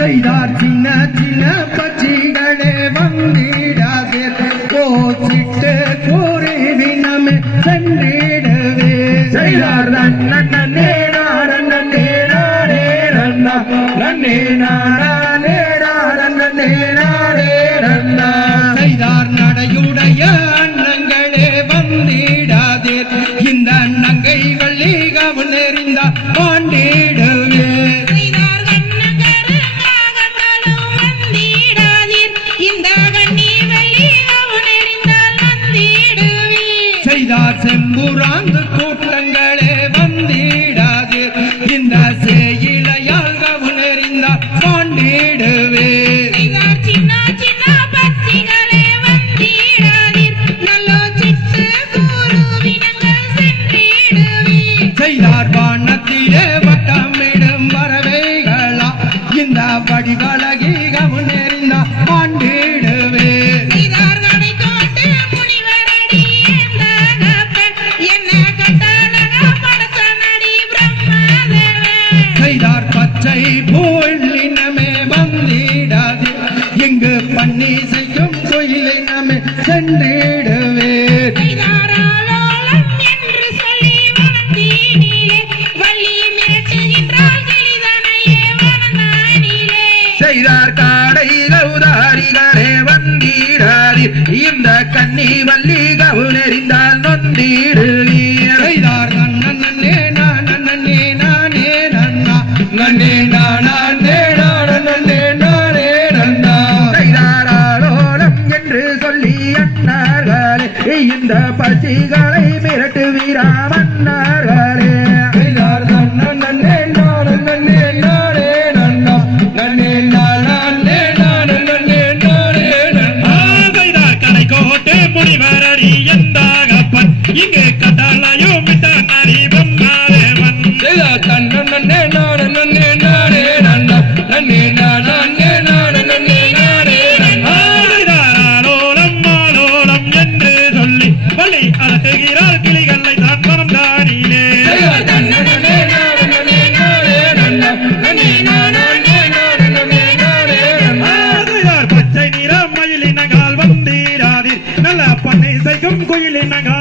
செய்தார் சின்ன சின்ன பட்சிகளே வந்திடாதே போச்சிட்டு கூறிவினமே சென்றிடவே செய்தார் செய்தார் நடையுடைய அண்ணங்களே வந்திடாதே இந்த நங்கைகள் ஈகவும் நெறிந்த பாண்டிடவே செய்தார் செம்புராந்து கூட்டங்களே வந்திடாதே இந்த சேயிலையால் கவுனறிந்த பாண்டிடுவே செய்தார் வானத்திலே வட்டமிடும் பறவைகளா இந்த வடிவழகி கவுனறிந்த பாண்டிடுவே செய்தார் பச்சை போலினமே வந்திடாது இங்கு பண்ணி செய்யும் கோயிலினமே சென்றிடவே செய்தார் காடை கௌதாரிகளே வந்திடாது இந்த கன்னி வள்ளி கவுனெறிந்தால் நொந்திடுவீர் செய்தார் நன்னே நானே செய்தாரோலம் என்று சொல்லி அண்ணார்களே இந்த பட்சிகளை மிரட்டு வீரா மன்னார்களே செய்தார் கடை கோட்டை முனிவரடி எந்தாகப்பன் இங்கு கட்டளையும் விட்டனரி பிரம்மாதேவன் என்று சொல்லி பள்ளி அலட்டுகிறார் கிளிகளை தான் மனம் தானிலே பச்சை நிறம் மயிலினங்கால் வந்தீராதீர் நல்ல பண்ணை செய்யும் குயிலினங்கால்